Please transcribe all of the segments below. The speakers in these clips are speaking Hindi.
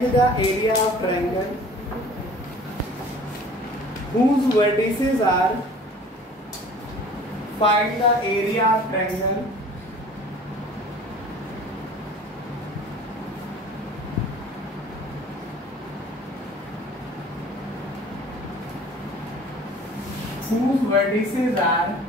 The area of triangle whose vertices are, find the area of triangle whose vertices are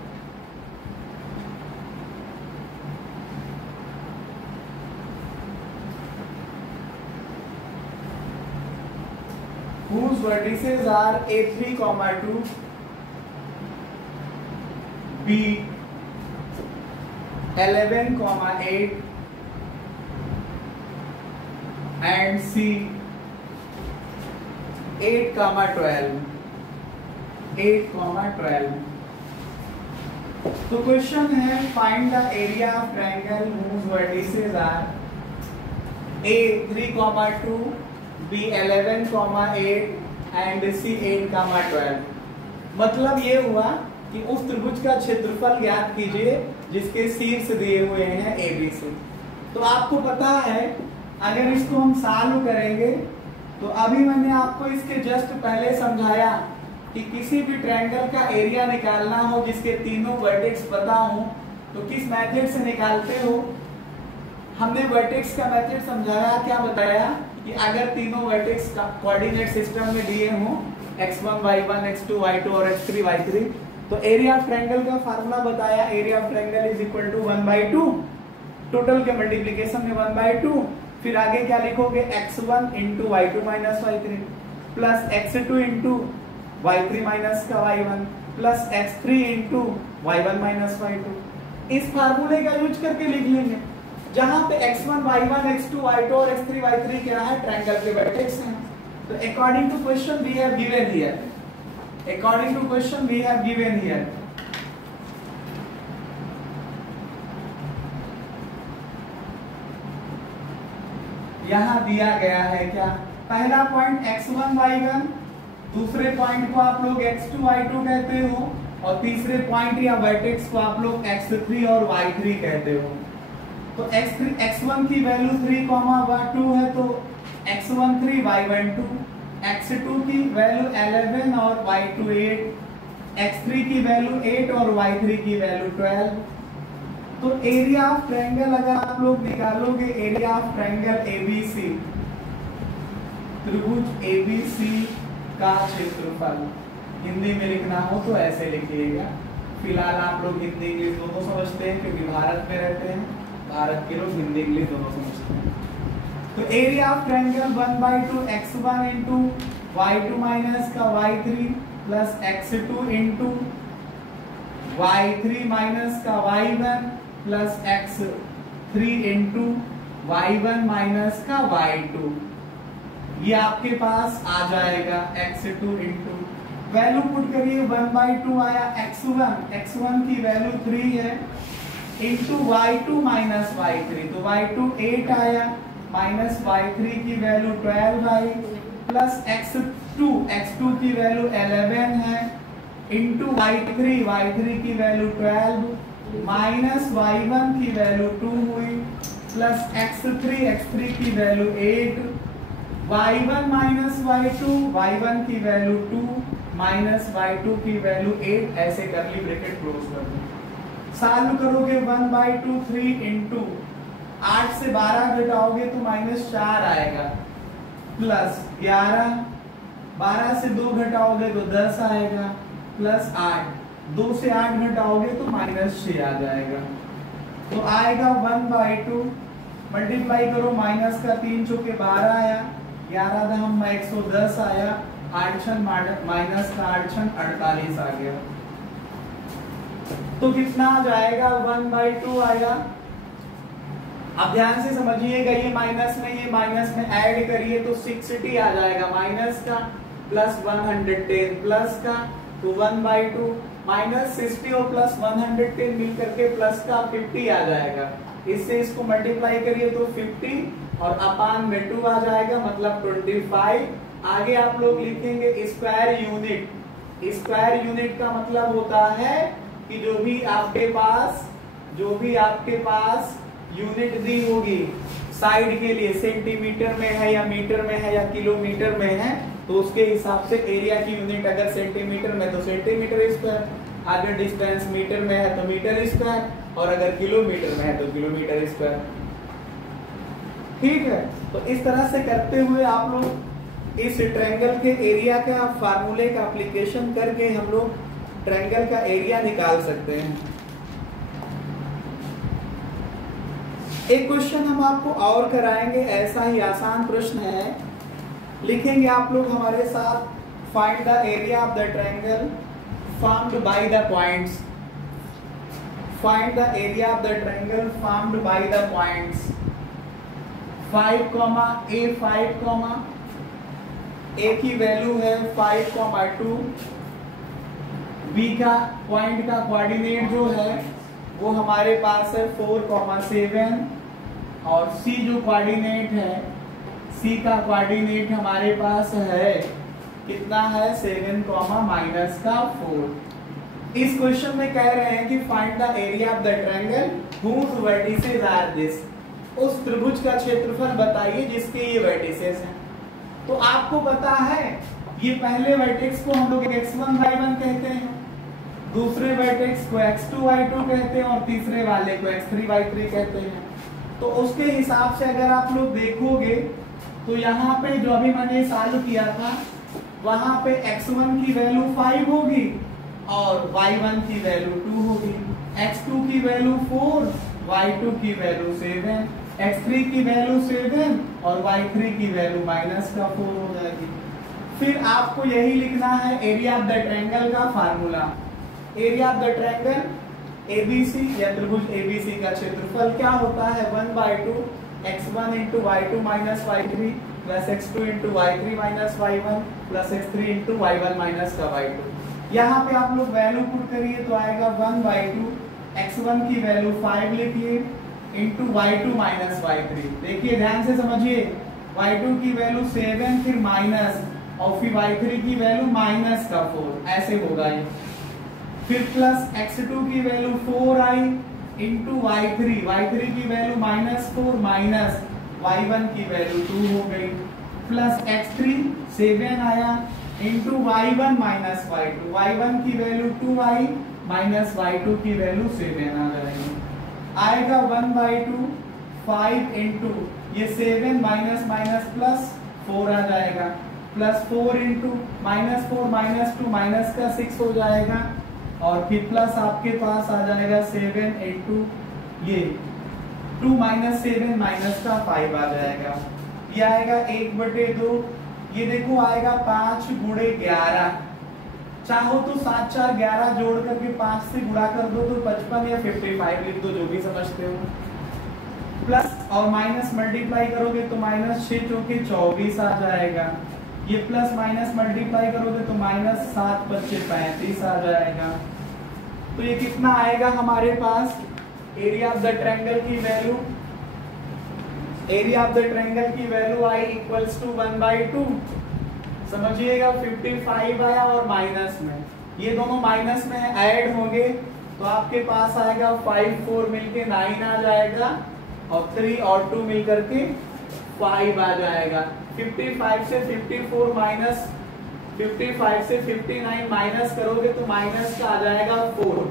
A3, 2, B 11, 8 and C 8, 12. तो क्वेश्चन है find the area of triangle whose vertices are A 3, 2, B 11, 8 and C 8, 12। मतलब ये हुआ कि उस त्रिभुज का क्षेत्रफल ज्ञात कीजिए जिसके शीर्ष दिए हुए हैं ABC। तो आपको पता है अगर इसको हम सॉल्व करेंगे तो अभी मैंने आपको इसके जस्ट पहले समझाया कि किसी भी ट्रायंगल का एरिया निकालना हो जिसके तीनों वर्टेक्स पता हो तो किस मेथड से निकालते हो। हमने वर्टेक्स का मेथड समझाया, क्या बताया कि अगर तीनों वर्टेक्स का कोऑर्डिनेट सिस्टम में दिए हों x1 y1 x2 y2 और x3 y3 तो एरिया ऑफ ट्रायंगल का फार्मूला बताया, area of triangle is equal to 1/2, total के मल्टीप्लिकेशन में 1/2। फिर आगे क्या लिखोगे x1 into y2 minus y3 plus x2 into y3 minus का y1 plus x3 into y1 minus y2। इस फार्मूले का यूज करके लिख लेंगे जहां पे x1 y1 x2 y2 और x3 y3 क्या है, ट्रायंगल के वर्टेक्स हैं। तो according to question we have given here, यहां दिया गया है क्या, पहला पॉइंट x1 y1, दूसरे पॉइंट को आप लोग x2 y2 कहते हो और तीसरे पॉइंट या वर्टेक्स को आप लोग x3 और y3 कहते हो। तो x1 की वैल्यू 3, 2 है तो x1 3 y1 2, x2 की वैल्यू 11 और y2 8, x3 की वैल्यू 8 और y3 की वैल्यू 12। तो एरिया ऑफ ट्रायंगल अगर आप लोग निकालोगे, एरिया ऑफ ट्रायंगल ABC, त्रिभुज ABC का क्षेत्रफल, हिंदी में लिखना हो तो ऐसे लिखिएगा। फिलहाल आप लोग हिंदी इंग्लिश दोनों समझते हैं क्योंकि भारत में रहते हैं, भारत के लोग हिंदी इंग्लिश दोनों समझते हैं। तो area of triangle 1/2 x1 into y2 minus का y3 plus x2 into y3 minus का y1 plus x3 into y1 minus का y2, ये आपके पास आ जाएगा x2 इंटू वैल्यू पुट करिए 1/2 आया x1 की वैल्यू 3 है इंटू y2 माइनस y3 तो y2 8 आया माइनस y3 की वैल्यू 12 आई प्लस x2 की वैल्यू 11 है इंटू y3 की वैल्यू 12 माइनस y1 की वैल्यू 2 हुई प्लस x3 की वैल्यू 8, y1 माइनस y1 की वैल्यू 2 माइनस y2 की वैल्यू 8, ऐसे करली ब्रैकेट क्लोज कर दो। सॉल्व करोगे 1/2 3 इंटू 8 से 12 घटाओगे तो -4 आएगा प्लस 11, 12 से 2 घटाओगे तो 10 आएगा प्लस 8, 2 से 8 घटाओगे तो -6 आ जाएगा। तो आएगा 1/2 मल्टीप्लाई करो माइनस का 3 चौके 12 आया, 11 दहम 110 आया, 8 माइनस का 8 48 आ गया। तो कितना आ जाएगा 1/2 आएगा। अब ध्यान से समझिएगा, ये माइनस में ऐड करिए तो 60 आ जाएगा, माइनस का प्लस 110 प्लस का तो 1/2 माइनस 60 और प्लस 110 मिल करके प्लस का 50 आ जाएगा। इससे इसको मल्टीप्लाई करिए तो 50 और अपान में 2 आ जाएगा मतलब 25। आगे आप लोग लिखेंगे स्क्वायर यूनिट का मतलब होता है कि जो भी आपके पास यूनिट दी होगी साइड के लिए सेंटीमीटर में है या मीटर में है या किलोमीटर में है, तो उसके हिसाब से एरिया की यूनिट अगर सेंटीमीटर में तो सेंटीमीटर स्क्वायर, अगर डिस्टेंस मीटर में है तो मीटर स्क्वायर, और अगर किलोमीटर में है तो किलोमीटर स्क्वायर। ठीक है, तो इस तरह से करते हुए आप लोग इस ट्रायंगल के एरिया का फार्मूले का एप्लीकेशन करके हम लोग ट्रायंगल का एरिया निकाल सकते हैं। एक क्वेश्चन हम आपको और कराएंगे, ऐसा ही आसान प्रश्न है, लिखेंगे आप लोग हमारे साथ, find the area of the triangle formed by the points, find the area of the triangle formed by the points 5, A5, A की वैल्यू है 5, 2, B का पॉइंट का कोऑर्डिनेट जो है वो हमारे पास है 4, 7, और C जो कोऑर्डिनेट है, C का कोऑर्डिनेट हमारे पास है कितना है 7, -4। इस क्वेश्चन में कह रहे हैं कि find the area of the triangle whose vertices are this, उस त्रिभुज का क्षेत्रफल बताइए जिसके ये वर्टिसेस हैं। तो आपको पता है ये पहले वर्टेक्स को हम लोग x1, y1 कहते हैं, दूसरे वर्टेक्स को x2, y2 कहते हैं, और तीसरे वाले को x3, y3 कहते हैं। तो उसके हिसाब से अगर आप लोग देखोगे तो यहाँ पे जो अभी मैंने सॉल्व किया था वहां पे x1 की वैल्यू 5 होगी और y1 की वैल्यू 2 होगी, x2 की वैल्यू 4, y2 की वैल्यू 7, x3 की वैल्यू 7 और y3 की वैल्यू -4 हो जाएगी। फिर आपको यही लिखना है एरिया ऑफ द ट्रायंगल का formula. Area of the triangle ABC या त्रिभुज ABC का क्षेत्रफल क्या होता है 1/2 x1 × y2 - y3 plus x2 × y3 - y1 plus x3 × y1 - y2। यहाँ पे आप लोग वैल्यू पुट करिए तो आएगा 1/2 x1 की वैल्यू 5 लिखिए इंटू y2 - y3। देखिए ध्यान से समझिए, y2 की वैल्यू 7 फिर माइनस और फिर y3 की वैल्यू -4, ऐसे होगा ये। फिर प्लस x2 की वैल्यू 4 आई इंटू y3 की वैल्यू -4 माइनस y1 की वैल्यू 2 हो गई, प्लस x3 7 आया इंटू y1 - y2, y1 की वैल्यू 2 आई माइनस y2 की वैल्यू 7 आ जाएगी, आएगा 1/2 5 इंटू ये 7 माइनस प्लस 4 आ जाएगा, प्लस 4 इंटू -4 - 2 माइनस का 6 हो जाएगा, और फिर प्लस आपके पास आ जाएगा 7 इंटू ये 2 - 7 माइनस का 5 आ जाएगा, ये आएगा 1/2, ये देखो आएगा 5 × 11, चाहो तो 7, 4, 11 जोड़ करके 5 से गुणा कर दो तो 55 या 55 लिख दो, जो भी समझते हो, प्लस और माइनस मल्टीप्लाई करोगे तो -6 × 24 आ जाएगा, ये प्लस माइनस मल्टीप्लाई करोगे तो -7 × 5 35 आ जाएगा। तो ये कितना आएगा हमारे पास एरिया ऑफ द ट्रायंगल की value, area of the triangle की वैल्यू आई इक्वल्स टू 1/2, समझिएगा 55 आया और माइनस में, ये दोनों माइनस में ऐड होंगे तो आपके पास आएगा 5, 4 मिलके 9 आ जाएगा, और 3 और 2 मिलकर के 5 आ जाएगा। 55 से 54 माइनस 55 से 59 माइनस करोगे तो माइनस का आ जाएगा 4,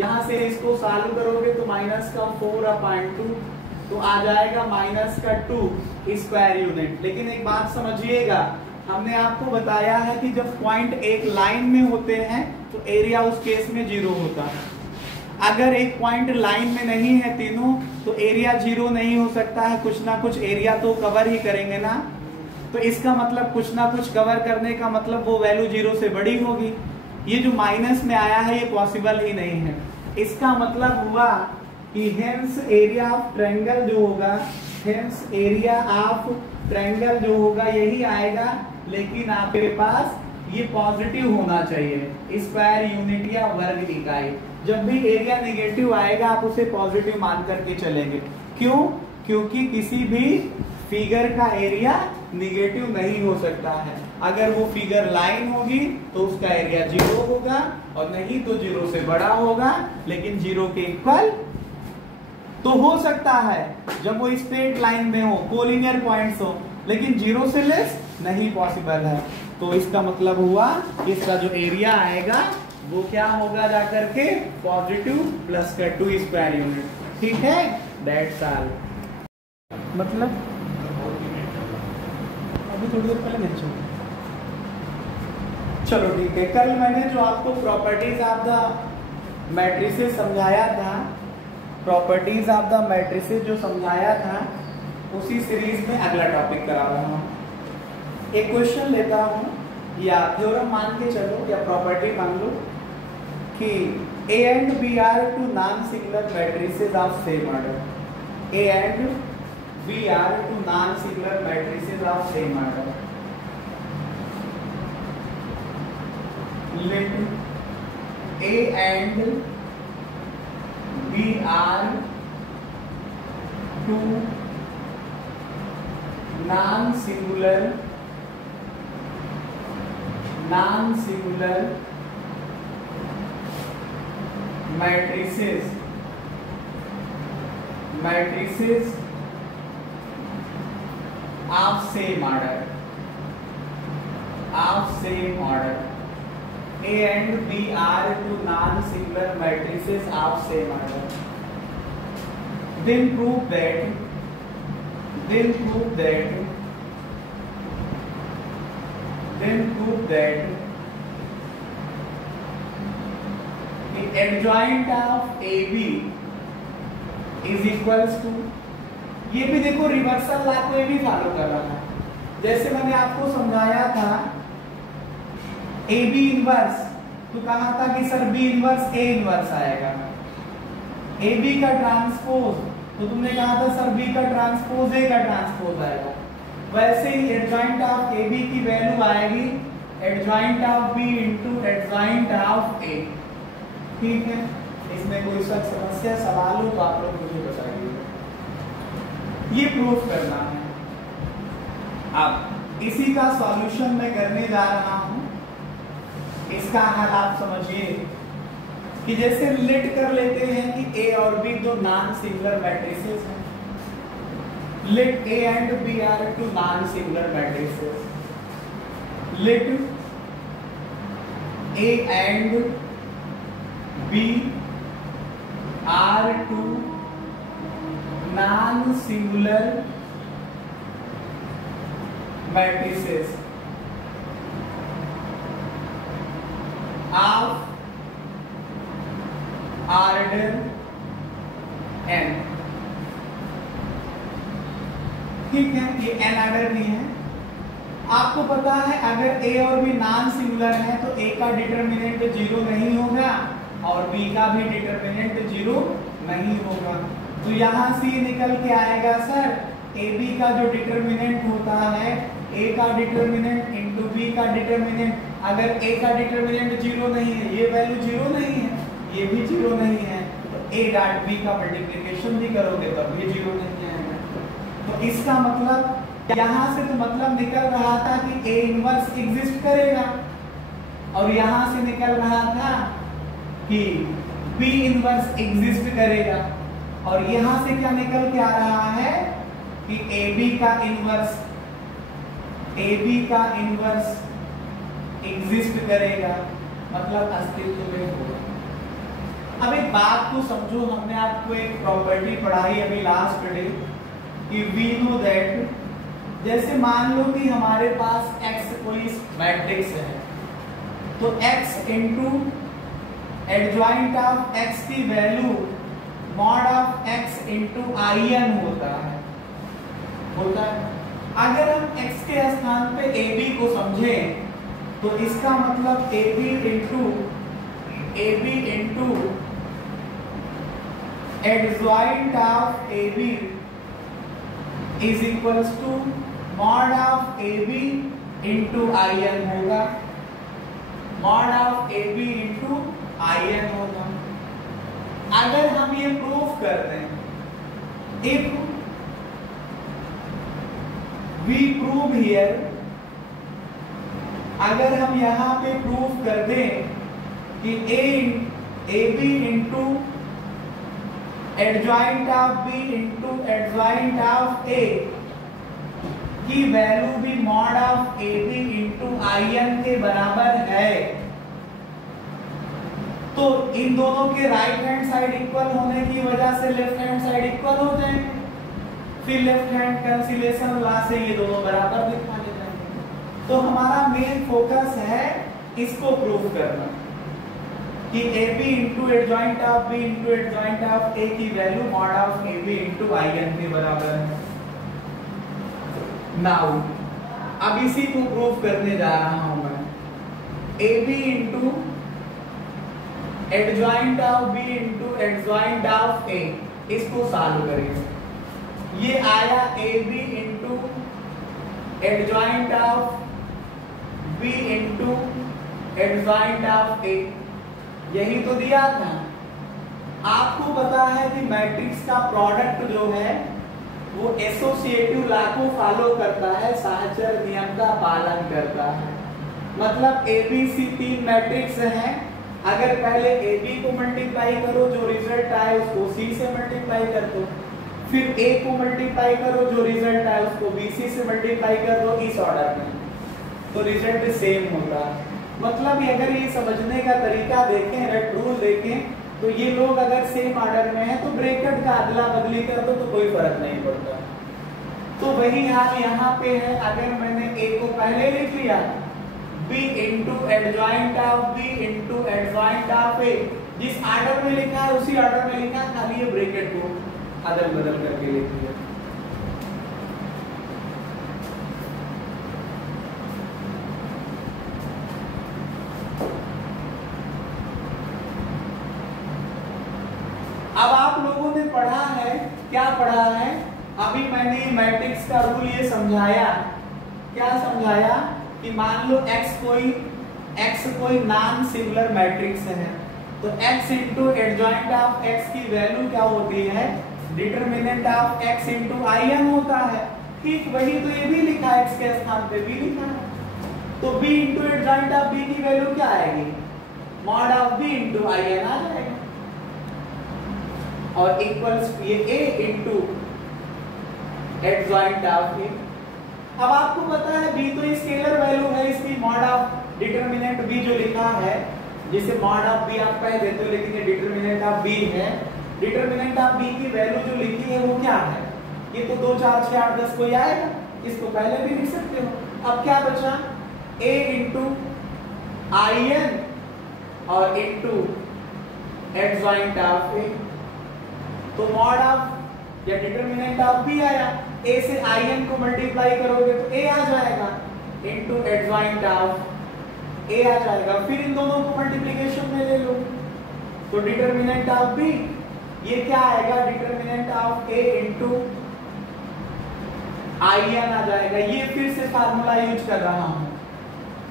यहाँ से इसको सॉल्व करोगे तो माइनस का 4/2 तो आ जाएगा माइनस का 2 स्क्वायर यूनिट। लेकिन एक बात समझिएगा, हमने आपको बताया है कि जब पॉइंट एक लाइन में होते हैं तो एरिया उस केस में 0 होता है, अगर एक पॉइंट लाइन में नहीं है तीनों तो एरिया 0 नहीं हो सकता है, कुछ ना कुछ एरिया तो कवर ही करेंगे ना, तो इसका मतलब कुछ ना कुछ कवर करने का मतलब वो वैल्यू 0 से बड़ी होगी। ये जो माइनस में आया है ये पॉसिबल ही नहीं है, इसका मतलब हुआ कि हेंस एरिया ऑफ ट्रायंगल जो होगा, हेंस एरिया ऑफ ट्रायंगल जो होगा यही आएगा, लेकिन आपके पास ये पॉजिटिव होना चाहिए, स्क्वायर यूनिट या वर्ग इकाई। जब भी एरिया नेगेटिव आएगा आप उसे पॉजिटिव मान करके चलेंगे, क्यों? क्योंकि किसी भी फिगर का एरिया निगेटिव नहीं हो सकता है, अगर वो फिगर लाइन होगी तो उसका एरिया 0 होगा और नहीं तो 0 से बड़ा होगा, लेकिन 0 के इक्वल तो हो सकता है जब वो स्ट्रेट लाइन में हो, कोलिनियर पॉइंट्स हो, लेकिन 0 से लेस नहीं पॉसिबल है। तो इसका मतलब हुआ इसका जो एरिया आएगा वो क्या होगा जाकर के पॉजिटिव प्लस का 2 स्क्वायर यूनिट। ठीक है, दैट्स ऑल। मतलब अभी थोड़ी देर पहले नहीं छोड़ा। चलो ठीक है, कल मैंने जो आपको प्रॉपर्टीज ऑफ द मैट्रिसेस समझाया था, प्रॉपर्टीज ऑफ द मैट्रिसेस जो समझाया था, उसी सीरीज में अगला टॉपिक करा रहा हूँ। एक क्वेश्चन लेता हूँ, या थ्योरम मान के चलो या प्रॉपर्टी मान लो कि A and B are two non-singular matrices of same order. A and B are two non-singular matrices of same order. Let A and B are two non-singular matrices of same order. A and B are two non-singular matrices of same order. Then prove that the adjoint of AB is equals to, ये भी देखो रिवर्सल लॉ को ये भी फॉलो कर रहा है। जैसे मैंने आपको समझाया था AB इनवर्स, तो कहा था कि sir B inverse A inverse आएगा, AB का ट्रांसपोज, तो तुमने कहा था सर B का ट्रांसपोज A का ट्रांसपोज आएगा। वैसे ही एडजॉइंट ऑफ AB की वैल्यू आएगी adjoint of B into adjoint of A। ठीक है, इसमें कोई समस्या सवाल हो तो आप लोग मुझे बताइए। ये प्रूफ करना है। अब इसी का सॉल्यूशन मैं करने जा रहा हूं। इसका हल आप समझिए कि जैसे लेट कर लेते हैं कि A और B दो नॉन सिंगुलर मैट्रिसेस हैं। Let A and B are two non-singular matrices. Let A and B are two non-singular matrices of order n. ठीक है, ये n ऑर्डर नहीं है। आपको पता है अगर A और B नॉन सिंगुलर है तो A का डिटरमिनेंट 0 नहीं होगा और B का भी डिटरमिनेंट 0 नहीं होगा। तो यहाँ से निकल के आएगा सर AB का जो डिटरमिनेंट होता है A का डिटरमिनेंट इंटू B का डिटरमिनेंट। अगर A का डिटरमिनेंट 0 नहीं है, ये वैल्यू 0 नहीं है, ये भी 0 नहीं है, तो A डॉट B का मल्टीप्लिकेशन भी करोगे तब ये 0 नहीं आएगा। तो इसका मतलब यहाँ से तो मतलब निकल रहा था कि A इनवर्स एग्जिस्ट करेगा और यहाँ से निकल रहा था कि B इनवर्स एग्जिस्ट करेगा और यहाँ से क्या निकल के आ रहा है कि AB का इनवर्स एग्जिस्ट करेगा, मतलब अस्तित्व में होगा। अब एक बात को समझो, हमने आपको एक प्रॉपर्टी पढ़ाई अभी लास्ट डे कि वी नो दैट, जैसे मान लो कि हमारे पास x कोई मैट्रिक्स है तो x into adjoint of x की value mod of x into in होता है। अगर हम x के स्थान पे AB को समझें तो इसका मतलब AB into adjoint of AB is equals to mod of AB into in होगा, mod of AB into in होगा। अगर हम ये प्रूफ कर दें, इफ वी प्रूव हियर, अगर हम यहाँ पे प्रूफ कर दें कि AB into adjoint of B into adjoint of A की वैल्यू भी mod of A B into I N के बराबर है, तो इन दोनों के राइट हैंड साइड इक्वल होने की वजह से लेफ्ट हैंड साइड इक्वल हो जाएंगे। फिर लेफ्ट हैंड कैंसिलेशन लॉ से ये दोनों बराबर दिखाने जाएंगे। तो हमारा मेन फोकस है इसको प्रूव करना कि A B into adjoint of B into adjoint of A की value mod of A B into I N के बराबर है। नाउ अब इसी को प्रूव करने जा रहा हूं मैं। A B into adjoint of B into adjoint of A, इसको सॉल्व करेंगे। ये आया A B into adjoint of B into adjoint of A, यही तो दिया था। आपको पता है कि मैट्रिक्स का प्रोडक्ट जो है वो एसोसिएटिव लॉ को फॉलो करता है, साहचर्य नियम का पालन करता है। मतलब एबीसी तीन मैट्रिक्स हैं, अगर पहले ए बी को मल्टीप्लाई करो जो रिजल्ट आए उसको सी से मल्टीप्लाई कर दो, फिर ए को मल्टीप्लाई करो जो रिजल्ट आए उसको बी सी से मल्टीप्लाई कर दो, इस ऑर्डर में, तो रिजल्ट सेम होगा। मतलब अगर ये समझने का तरीका देखें, रेट रूल देखें, तो ये लोग अगर सेम ऑर्डर में है तो ब्रैकेट का अदला बदली कर दो तो कोई फर्क नहीं पड़ता। तो वही हाल यहाँ पे है। अगर मैंने ए को पहले लिख लिया b into adjoint of b into adjoint of a, जिस ऑर्डर में लिखा है उसी ऑर्डर में लिखा, खाली ये ब्रैकेट को अदल बदल करके लिख दिया। अब आप लोगों ने पढ़ा है, क्या पढ़ा है? अभी मैंने मैट्रिक्स का रूल ये समझाया, क्या समझाया कि मान लो x कोई नॉन सिंगुलर मैट्रिक्स है, तो x into adjoint of x की वैल्यू क्या होती है? Determinant of x into I N होता है। ठीक वही तो ये भी लिखा है, x के स्थान पे भी लिखा है। तो b into adjoint of b की वैल्यू क्या आएगी? Mod of b into I N आ जाएगा, और इक्वल्स ये a into adjoint of a। अब आपको पता है b तो स्केलर वैल्यू है, इसकी मॉड ऑफ डिटरमिनेंट b जो लिखा है, जिसे मॉड ऑफ b आप कह देते हो, लेकिन ये डिटरमिनेंट ऑफ b है। डिटरमिनेंट ऑफ b की वैल्यू जो लिखी है वो क्या है? ये तो 2 4 6 8 10 कोई आएगा, इसको पहले भी लिख सकते हो। अब क्या बचा? a इंटू आई एन और इंटू एडजॉइंट ऑफ a। तो मॉड ऑफ या डिटरमिनेंट ऑफ b आया, a से आई एन को मल्टीप्लाई करोगे तो a आ जाएगा, इंटू एडजॉइंट ऑफ a आ जाएगा। फिर इन दोनों को मल्टीप्लिकेशन में ले लो, तो डिटरमिनेंट ऑफ b ये क्या आएगा? Determinant of a into I N आ जाएगा। ये फिर से फार्मूला यूज कर रहा हूं,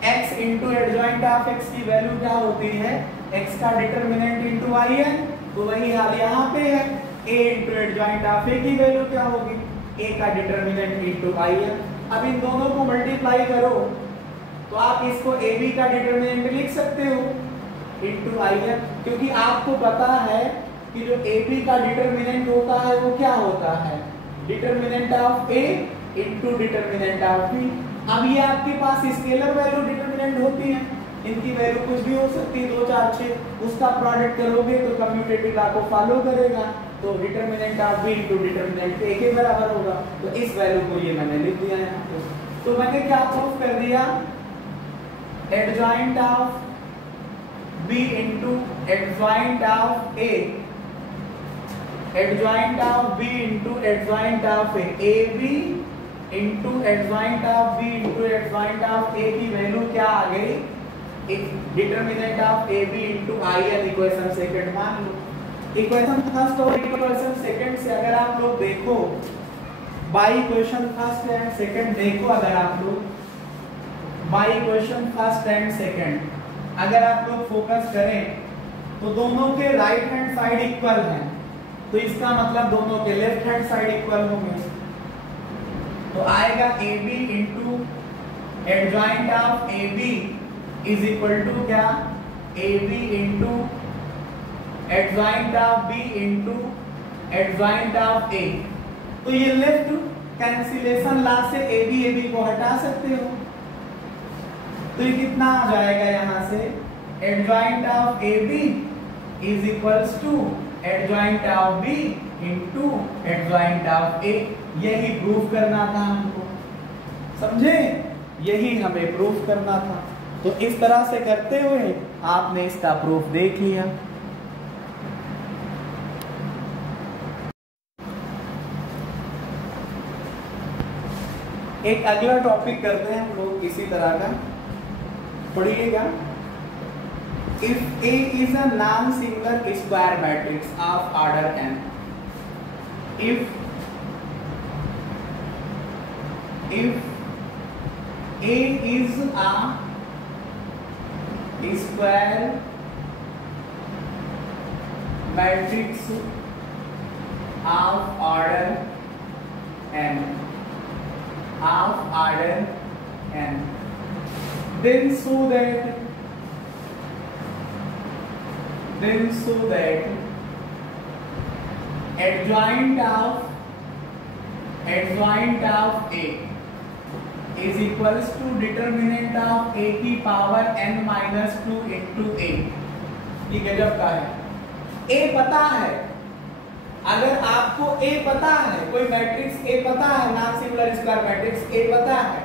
x into adjoint of x की वैल्यू क्या होती है? x का डिटरमिनेंट इंटू आई एन, तो वही हाल यहाँ पे है। a into adjoint of a की वैल्यू क्या होगी? a का डिटरमिनेंट इंटू आई एन। अब इन दोनों को मल्टीप्लाई करो तो आप इसको ab का डिटरमिनेंट लिख सकते हो इंटू आई एन, क्योंकि आपको पता है कि जो ab का डिटरमिनेंट होता है वो क्या होता है? Determinant of a into determinant of b। अब ये आपके पास स्केलर वैल्यू डिटरमिनेंट होती है, इनकी वैल्यू कुछ भी हो सकती है, 2 4 6, उसका प्रोडक्ट करोगे तो कम्यूटेटिव लॉ को फॉलो करेगा, तो determinant of b into determinant a के बराबर होगा। तो इस वैल्यू को ये मैंने लिख दिया है। तो मैंने क्या प्रूफ कर दिया? Adjoint of b into adjoint of a, adjoint of b into adjoint of a, ab into adjoint of b into adjoint of a की वैल्यू क्या आ गई? Determinant of ab into I N. Equation second मान लो, इक्वेशन फर्स्ट और इक्वेशन सेकंड से अगर आप लोग देखो, by equation first and second देखो, अगर आप लोग by equation first and second अगर आप लोग फोकस करें तो दोनों के राइट हैंड साइड इक्वल हैं, तो इसका मतलब दोनों के लेफ्ट हैंड साइड इक्वल होंगे। तो आएगा ab into adjoint of ab is equal to क्या? ab into adjoint of b into adjoint of A. तो ये लेफ्ट कैंसिलेशन ला से ए बी को हटा सकते हो, तो ये कितना आ जाएगा यहां से, adjoint of A B is equals to adjoint of B into adjoint of A. यही प्रूफ करना था हमको, समझे, यही हमें प्रूफ करना था। तो इस तरह से करते हुए आपने इसका प्रूफ देख लिया। एक अगला टॉपिक करते हैं हम लोग इसी तरह का, पढ़िएगा। If A is a non singular square matrix of order n, if A is a square matrix of order n, then show that adjoint of A is equals to determinant of A की power n minus 2 into A। ये गजब का है। A पता है, अगर आपको A पता है, कोई मैट्रिक्स A पता है, non singular square matrix A पता है,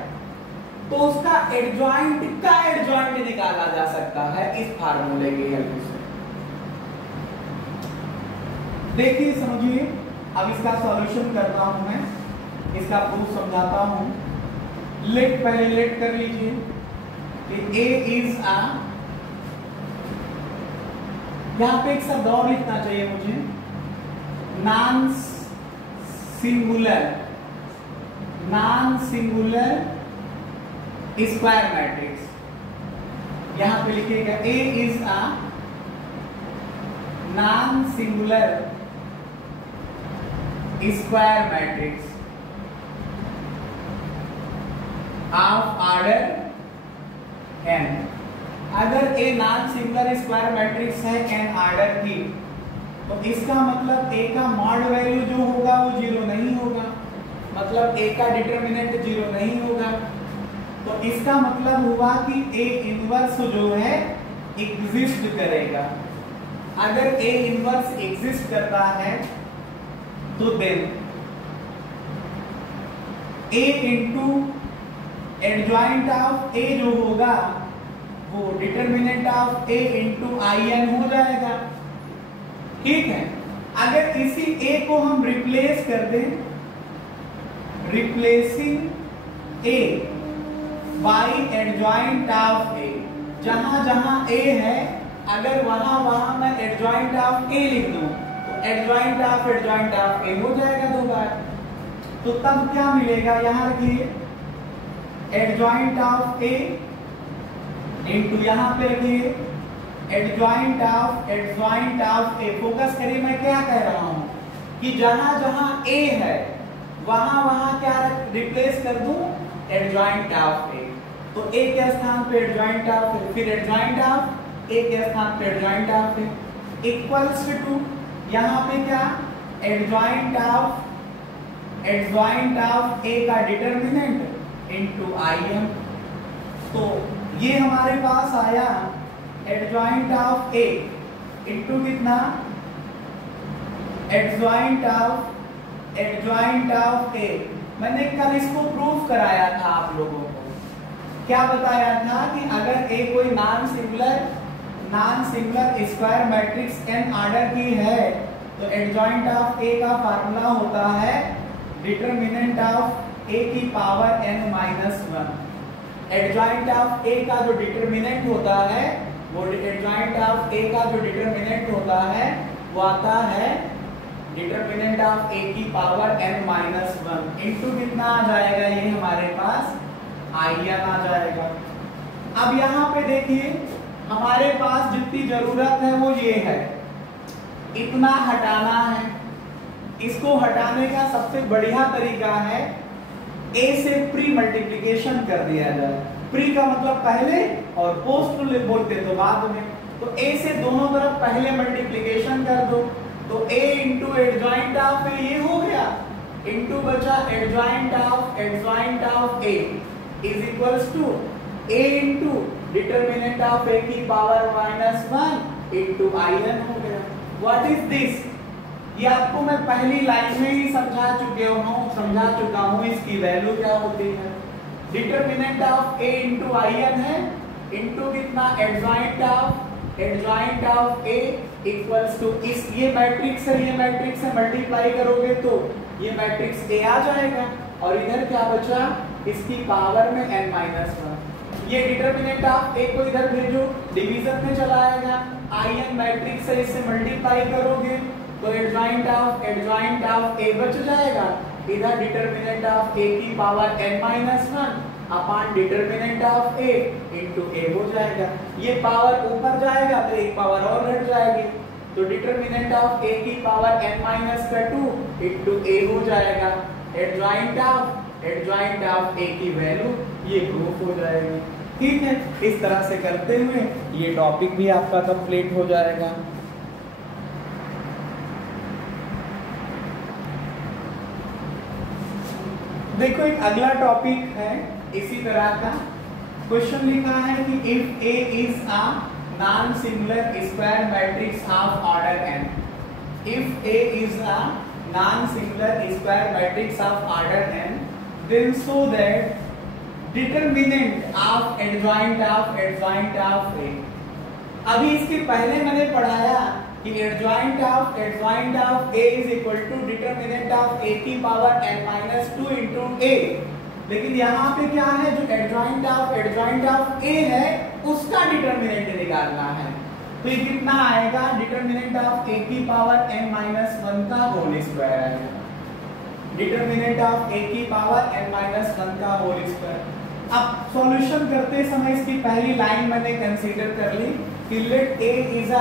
तो उसका एडजॉइंट का एडजॉइंट निकाला जा सकता है इस फार्मूले की हेल्प से। देखिए, समझिए, अब इसका सॉल्यूशन करता हूं मैं, इसका प्रूफ समझाता हूं। पहले लेट कर लीजिए कि A इज a, यहां पे एक शब्द और लिखना चाहिए मुझे, नॉन सिंगुलर स्क्वायर मैट्रिक्स। यहां पे लिखिएगा A is a non singular square matrix of order n। अगर A non singular square matrix है n ऑर्डर की, तो इसका मतलब A का मॉड वैल्यू जो होगा वो 0 नहीं होगा, मतलब A का डिटरमिनेंट 0 नहीं होगा। तो इसका मतलब हुआ कि A इनवर्स जो है एग्जिस्ट करेगा। अगर A इनवर्स एग्जिस्ट करता है तो then A into adjoint of A जो होगा वो determinant of A into IN हो जाएगा, ठीक है। अगर इसी A को हम रिप्लेस कर दें, replacing A by adjoint of A, जहां जहां A है अगर वहां मैं एडजॉइंट ऑफ A लिख दूं तो एडजॉइंट ऑफ A हो जाएगा 2 बार। तो तब क्या मिलेगा, यहां रखिए एडजॉइंट ऑफ A इंटू यहां पे रखिए एडजॉइंट ऑफ A। फोकस करिए, मैं क्या कह रहा हूं कि जहां जहां A है वहां क्या रिप्लेस कर दूं, एडजॉइंट ऑफ A। तो A के स्थान पे एडजॉइंट ऑफ A, फिर एडजॉइंट ऑफ A के स्थान पे adjoint of A equals to यहां पे क्या, एडजॉइंट ऑफ A का डिटरमिनेंट इंटू IM। तो ये हमारे पास आया एडजॉइंट ऑफ A इंटू कितना, एडजॉइंट ऑफ A। मैंने कल इसको प्रूफ कराया था आप लोगों को, क्या बताया था कि अगर A कोई non singular square matrix n order की है तो एडजॉइंट ऑफ A का फार्मूला होता है डिटरमिनेंट ऑफ A की power n minus 1। Adjoint of A का जो डिटरमिनेंट होता है वो वो आता है डिटरमिनेंट ऑफ A की पावर n माइनस 1 इंटू कितना आ जाएगा, ये हमारे पास IN आ जाएगा। अब यहाँ पे देखिए हमारे पास जितनी जरूरत है वो ये है, इतना हटाना है। इसको हटाने का सबसे बढ़िया तरीका है A से प्री मल्टीप्लिकेशन कर दिया जाए। प्री का मतलब पहले और पोस्ट बोलते तो बाद में। तो A से दोनों तरफ पहले मल्टीप्लिकेशन कर दो तो a into adjoint of a ये हो गया, इंटू बचा adjoint of a is equals to a into determinant of a की पावर -1 इंटू in हो गया। What is this? ये आपको मैं पहली लाइन में ही समझा चुका हूं इसकी वैल्यू क्या होती है। Determinant of a into in है, इंटू कितना adjoint of a equals to इस ये मैट्रिक्स से मल्टीप्लाई करोगे तो ये मैट्रिक्स a आ जाएगा और इधर क्या बचा, इसकी पावर में n-1। ये डिटरमिनेंट ऑफ a को इधर भेजो, डिवीजन में चला आएगा, in मैट्रिक्स से इससे मल्टीप्लाई करोगे तो एडजॉइंट ऑफ a बच जाएगा, इधर डिटरमिनेंट ऑफ a की power n-1 upon determinant of a into a हो जाएगा। ये पावर ऊपर जाएगा तो एक पावर और घट जाएगी, तो डिटरमिनेंट ऑफ a की पावर n-2 इंटू a हो जाएगा। एडजॉइंट ऑफ a की वैल्यू ये प्रूफ हो जाएगी। ठीक है, इस तरह से करते हुए ये टॉपिक भी आपका कंप्लीट हो जाएगा। देखो एक अगला टॉपिक है इसी तरह का, क्वेश्चन लिखा है कि if A is a non singular square matrix of order n, if A is a non singular square matrix of order n, then so that determinant of adjoint of A। अभी इसके पहले मैंने पढ़ाया कि adjoint of A is equal to determinant of A की पावर n-2 इंटू A, लेकिन यहाँ पे क्या है, जो एडजॉइंट ऑफ A है उसका डिटरमिनेंट निकालना है। तो ये कितना आएगा, डिटरमिनेंट ऑफ A की पावर n-1 का होल स्क्वायर आएगा, डिटरमिनेंट ऑफ A की पावर n-1 का होल स्क्वायर। अब सॉल्यूशन करते समय इसकी पहली लाइन मैंने कंसीडर कर ली कि let A is a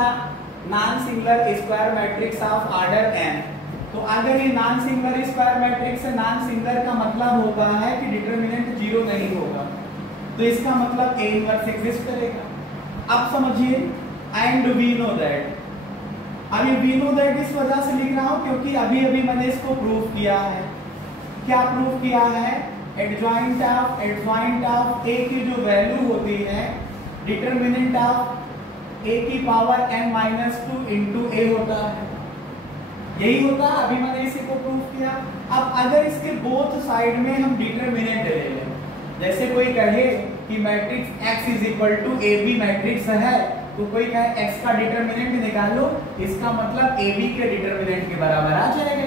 non singular square matrix of order n। तो अगर ये नॉन सिंगुलर स्क्वायर मैट्रिक्स है, नॉन सिंगुलर का मतलब होता है कि डिटरमिनेंट 0 नहीं होगा, तो इसका मतलब A इनवर्स एग्जिस्ट करेगा। अब समझिए, एंड वी नो दैट, अभी वी नो दैट इस वजह से लिख रहा हूं क्योंकि अभी अभी मैंने इसको प्रूफ किया है। क्या प्रूफ किया है, एडजॉइंट ऑफ A की जो वैल्यू होती है डिटरमिनेंट ऑफ A की पावर n-2 इंटू A होता है, यही होता है। अभी मैंने इसी को प्रूफ किया। अब अगर इसके बोथ साइड में हम डिटरमिनेंट ले लें, जैसे कोई कहे कि matrix x is equal to AB matrix है, तो कोई कहे x का डिटरमिनेंट निकालो, इसका मतलब AB के डिटरमिनेंट के बराबर आ जाएगा,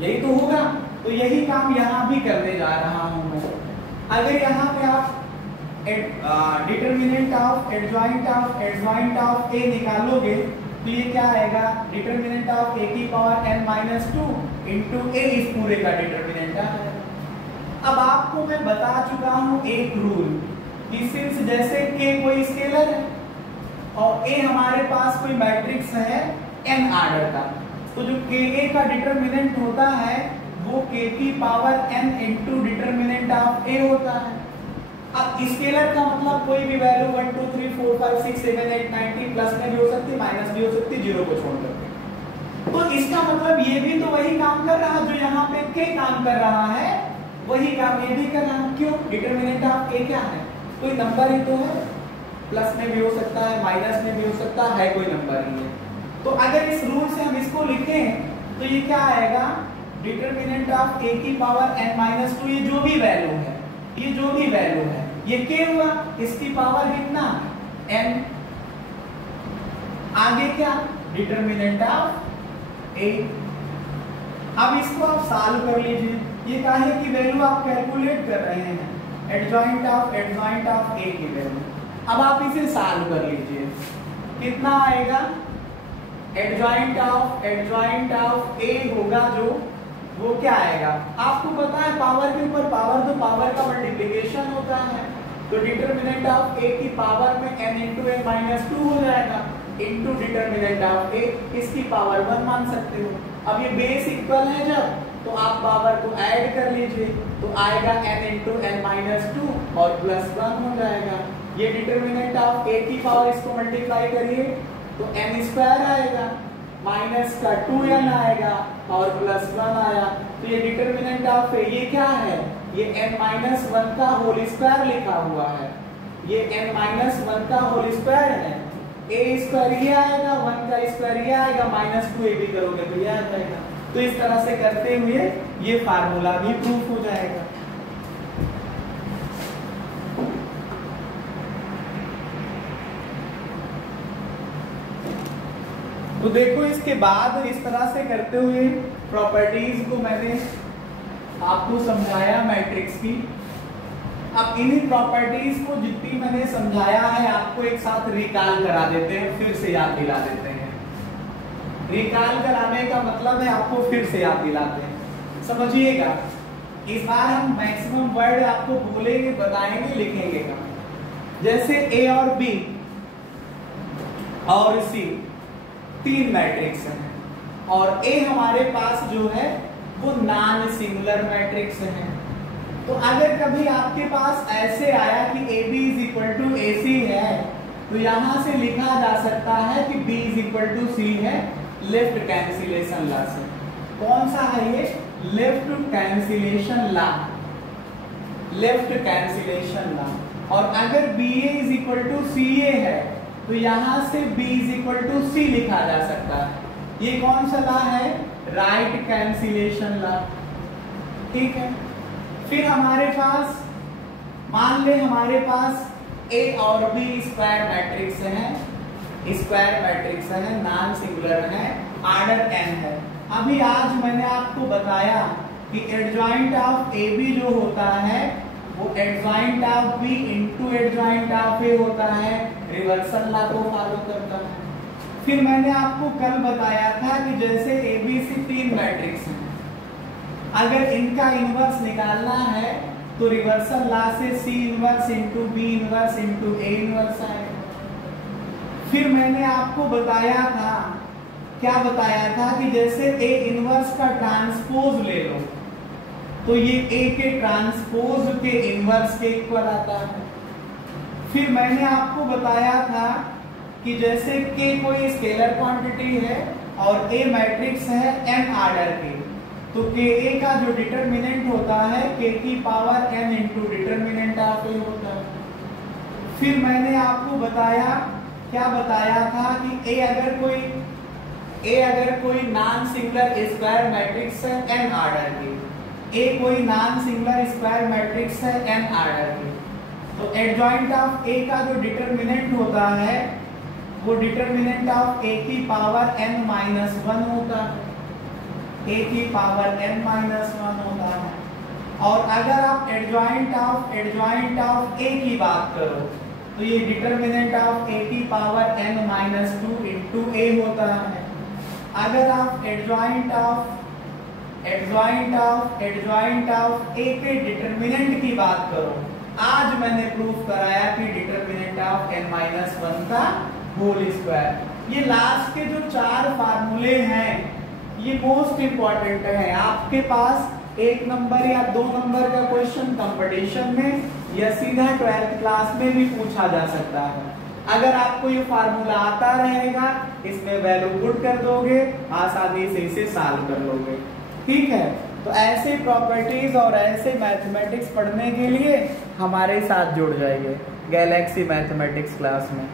यही तो होगा। तो यही काम यहाँ भी करने जा रहा हूँ मैं। अगर यहाँ पे आप determinant of adjoint of A निकालोगे तो ये क्या आएगा, डिटरमिनेंट ऑफ A की पावर n-2 इंटू A इस पूरे का डिटरमिनेंट है। अब आपको मैं बता चुका हूं एक रूल कि सिंस जैसे K कोई स्केलर है और A हमारे पास कोई मैट्रिक्स है n ऑर्डर का, तो जो Ka का डिटरमिनेंट होता है वो K की power n into determinant of A होता है। अब स्केलर का मतलब कोई भी वैल्यू 1 2 3 4 5 6 7 8 9 10 प्लस में भी हो सकती है, माइनस भी हो सकती है, जीरो को छोड़ करके। तो इसका मतलब ये भी तो वही काम कर रहा है जो यहाँ पे K काम कर रहा है, वही काम ये भी कर रहा है। क्यों, डिटरमिनेंट ऑफ A क्या है, कोई नंबर ही तो है, प्लस में भी हो सकता है, माइनस में भी हो सकता है, कोई नंबर ही है। तो अगर इस रूल से हम इसको लिखें तो ये क्या आएगा, डिटरमिनेंट ऑफ A की पावर n-2, ये जो भी वैल्यू है, ये जो भी वैल्यू है, ये K हुआ, इसकी पावर कितना n, आगे क्या डिटरमिनेंट ऑफ A। अब इसको आप सॉल्व कर लीजिए, ये काहे की वैल्यू आप कैलकुलेट कर रहे हैं, एडजॉइंट ऑफ A की वैल्यू। अब आप इसे सॉल्व कर लीजिए, कितना आएगा, एडजॉइंट ऑफ A होगा जो, वो क्या आएगा, आपको पता है पावर के ऊपर पावर, तो पावर का मल्टीप्लिकेशन होता है, तो डिटरमिनेंट ऑफ A की पावर में n इंटू n-2 हो जाएगा इंटू डिटरमिनेंट ऑफ A, इसकी पावर 1 मान सकते हो। अब ये बेस इक्वल है जब, तो आप पावर को ऐड कर लीजिए, तो आएगा n इंटू n-2 और प्लस 1 हो जाएगा। ये डिटरमिनेंट ऑफ A की पावर, इसको मल्टीप्लाई करिए तो n स्क्वायर आएगा, माइनस का 2n आएगा और प्लस 1 आया। तो ये डिटरमिनेंट ऑफ ए ये क्या है, ये n-1 का होल स्क्वायर लिखा हुआ है, ये n-1 का होल स्क्वायर है। ए स्क्वायर ये आएगा, 1 का स्क्वायर ये आएगा, -2 ए भी करोगे तो ये आ जाएगा। तो इस तरह से करते हुए ये फार्मूला भी प्रूफ हो जाएगा। तो देखो इसके बाद इस तरह से करते हुए प्रॉपर्टीज को मैंने आपको समझाया मैट्रिक्स की। अब इन्हीं प्रॉपर्टीज को जितनी मैंने समझाया है आपको एक साथ रिकॉल करा देते हैं, फिर से याद दिला देते हैं। रिकॉल कराने का मतलब है आपको फिर से याद दिलाते हैं। समझिएगा, इस बार हम मैक्सिमम वर्ड आपको बोलेंगे, बताएंगे, लिखेंगे का। जैसे ए और बी और सी 3 मैट्रिक्स हैं और ए हमारे पास जो है वो नॉन सिंगुलर मैट्रिक्स है। तो अगर कभी आपके पास ऐसे आया कि A B is equal to A C है, तो यहां से लिखा जा सकता है कि B is equal to C है लेफ्ट कैंसिलेशन लॉ से। कौन सा है ये? Left cancellation law, left cancellation law. और अगर B A is equal to C A है तो यहां से B is equal to C लिखा जा सकता है। ये कौन सा लॉ है? Right cancellation law. ठीक है, फिर हमारे पास मान ले हमारे पास ए और बी स्क्वायर मैट्रिक्स है, स्क्वायर मैट्रिक्स है, नॉन सिंगुलर है, ऑर्डर n है। अभी आज मैंने आपको बताया कि एडजॉइंट ऑफ ए बी जो होता है वो adjoint of B into adjoint of A होता है, रिवर्सल लॉ को फॉलो करता है। फिर मैंने आपको कल बताया था कि जैसे ए बी सी 3 मैट्रिक्स हैं, अगर इनका इनवर्स निकालना है तो रिवर्सल लॉ से C inverse into B inverse into A inverse आएगा। फिर मैंने आपको बताया था, क्या बताया था कि जैसे ए इनवर्स का ट्रांसपोज ले लो तो ये ए के ट्रांसपोज के इनवर्स के इक्वल आता है। फिर मैंने आपको बताया था कि जैसे के कोई स्केलर क्वांटिटी है और ए मैट्रिक्स है n ऑर्डर की, तो के ए का जो डिटरमिनेंट होता है k की power n into determinant of A होता है। फिर मैंने आपको बताया, क्या बताया था कि ए अगर कोई नॉन सिंगुलर स्क्वायर मैट्रिक्स है n ऑर्डर की, ए कोई नॉन सिंगुलर स्क्वायर मैट्रिक्स है n ऑर्डर की, तो एडजॉइंट ऑफ ए का जो डिटरमिनेंट होता है वो डिटरमिनेंट ऑफ ए की पावर n-1 होता है, ए की पावर n-1 होता है। और अगर आप एडजॉइंट ऑफ ए की बात करो तो ये डिटरमिनेंट ऑफ ए की पावर n-2 इंटू ए होता है। अगर आप एडजॉइंट ऑफ ए के डिटरमिनेंट की बात करो, आज मैंने प्रूफ कराया कि डिटरमिनेंट ऑफ n-1 का होल स्क्वायर। ये लास्ट के जो 4 फार्मूले हैं ये मोस्ट इंपॉर्टेंट है। आपके पास 1 नंबर या 2 नंबर का क्वेश्चन कंपटीशन में या सीधा 12th क्लास में भी पूछा जा सकता है। अगर आपको ये फार्मूला आता रहेगा, इसमें वैल्यू पुट कर दोगे, आसानी से इसे सॉल्व कर लोगे। ठीक है, तो ऐसे प्रॉपर्टीज और ऐसे मैथमेटिक्स पढ़ने के लिए हमारे साथ जुड़ जाइए गैलेक्सी मैथमेटिक्स क्लास में।